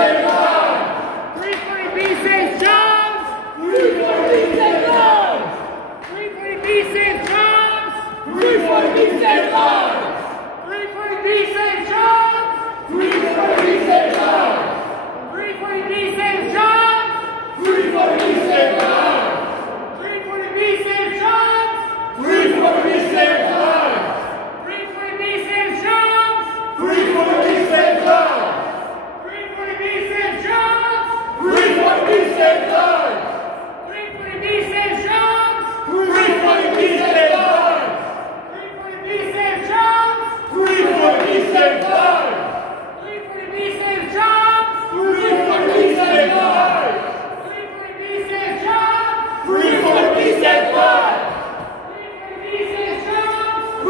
save lives! 340B saves jobs! 340B saves lives! 340B saves jobs! 340B saves lives! 340B saves jobs! 340B saves lives! 340B saves jobs! 340B saves lives! 340B saves jobs! 340B saves lives! 340B saves jobs! 340B saves lives! 340B saves jobs! 340B saves lives! 340B saves jobs! 340B saves lives! 340B saves jobs! 340B saves lives! 340B saves jobs!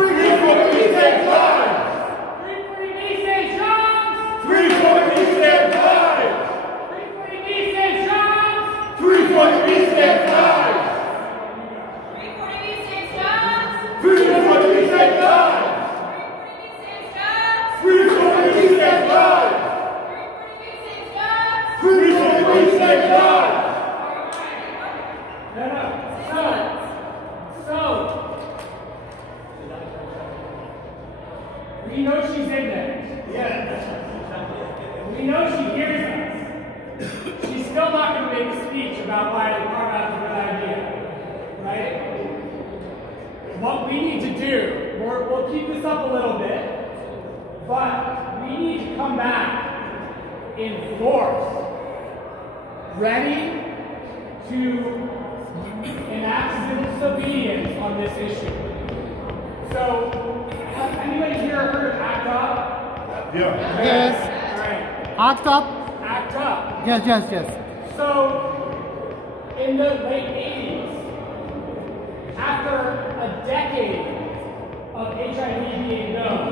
340B saves lives! 340B saves jobs! 340B saves lives! 340B saves jobs! 340B saves lives! 340B saves jobs! 340B saves lives! 340B saves jobs! 340B saves lives! 340B saves jobs! 340B saves lives! 340B saves lives! 340B saves lives! We know she's in there. Yeah. We know she hears us. She's still not going to make a speech about why the carve-out is a good idea. Right? What we need to do, we'll keep this up a little bit, but we need to come back in force, ready to enact civil disobedience on this issue. So, has anybody here heard of ACT UP? Yeah. Yes. All right. ACT UP? ACT UP. Yes. So, in the late 80s, after a decade of HIV being known,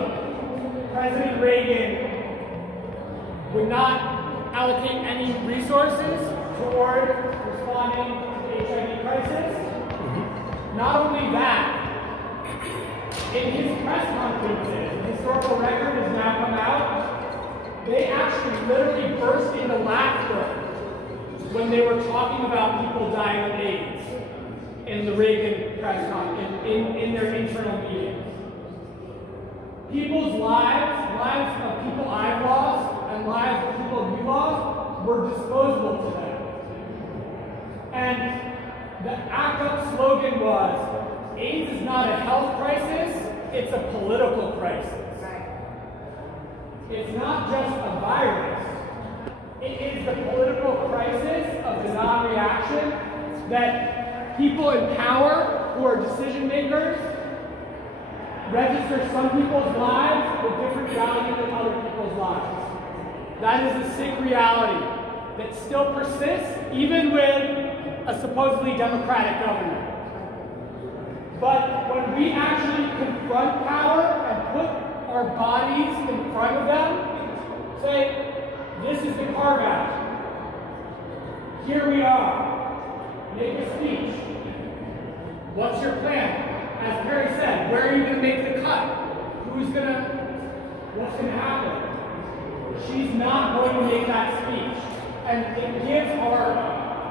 President Reagan would not allocate any resources toward responding to the HIV crisis. Not only that, in his press conferences, the historical record has now come out, they actually literally burst into laughter when they were talking about people dying of AIDS in the Reagan press conference, in their internal meetings. People's lives of people I've lost, and lives of people you lost, were disposable to them. And the ACT UP slogan was, AIDS is not a health crisis, it's a political crisis. It's not just a virus. It is the political crisis of the non-reaction that people in power, who are decision makers, register some people's lives with different value than other people's lives. That is a sick reality that still persists even with a supposedly democratic government. But when we actually confront power and put our bodies in front of them, say, this is the carve-out. Here we are. Make a speech. What's your plan? As Perry said, where are you going to make the cut? What's going to happen? She's not going to make that speech. And it gives our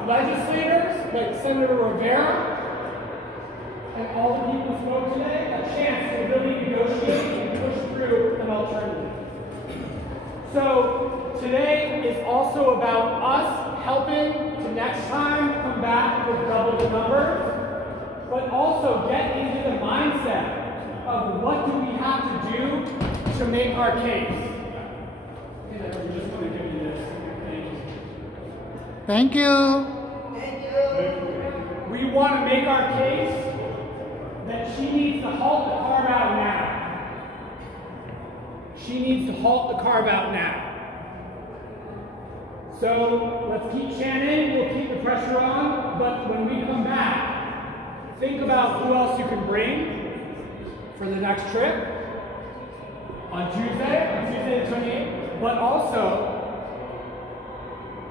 legislators, like Senator Rivera, and all the people who spoke today, a chance to really negotiate and push through an alternative. So today is also about us helping to next time come back with double the numbers, but also get into the mindset of what do we have to do to make our case. And I'm just going to give you this. Thank you. We want to make our case that she needs to halt the carve-out now. She needs to halt the carve-out now. So let's keep chanting, we'll keep the pressure on, but when we come back, think about who else you can bring for the next trip on Tuesday the 28th, but also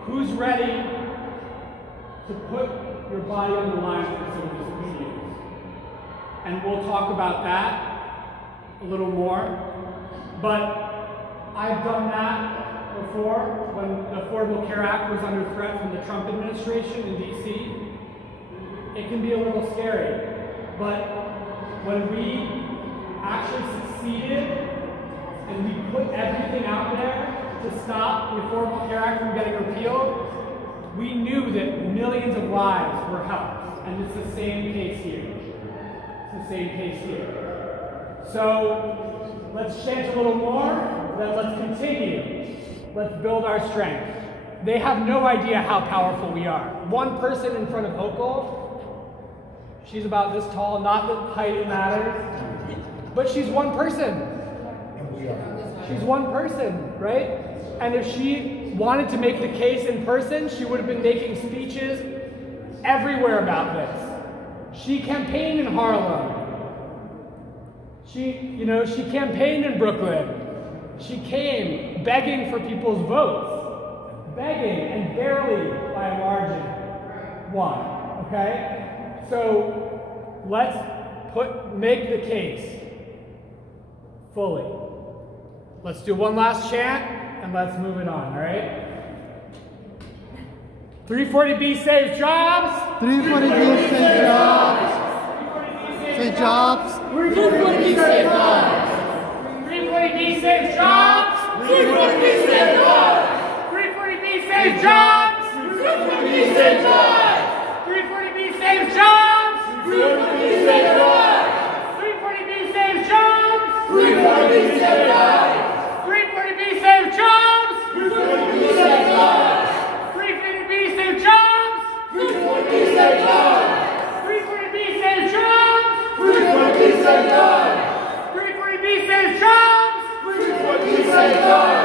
who's ready to put your body on the line for civil disobedience. And we'll talk about that a little more. But I've done that before, when the Affordable Care Act was under threat from the Trump administration in DC, it can be a little scary. But when we actually succeeded and we put everything out there to stop the Affordable Care Act from getting repealed, we knew that millions of lives were helped. And it's the same case here. It's the same case here. So let's chant a little more, then let's continue. Let's build our strength. They have no idea how powerful we are. One person in front of Hochul, she's about this tall, not that height matters, but she's one person. She's one person, right? And if she wanted to make the case in person, she would have been making speeches everywhere about this. She campaigned in Harlem. She campaigned in Brooklyn. She came begging for people's votes. Begging, and barely by a margin won. Okay? So let's make the case fully. Let's do one last chant and let's move it on, all right? 340B saves jobs. 340B saves jobs. Saves jobs. 340B saves lives. 340B saves jobs. 340B saves lives. 340B saves jobs. 340B saves lives. 340B saves jobs. 340B saves lives. 340B saves jobs. 340B saves lives. 340B saves jobs. 340B saves lives. 340B saves jobs. 340B saves lives. 340B saves jobs. 340B saves lives. 340B saves jobs. 340B saves lives.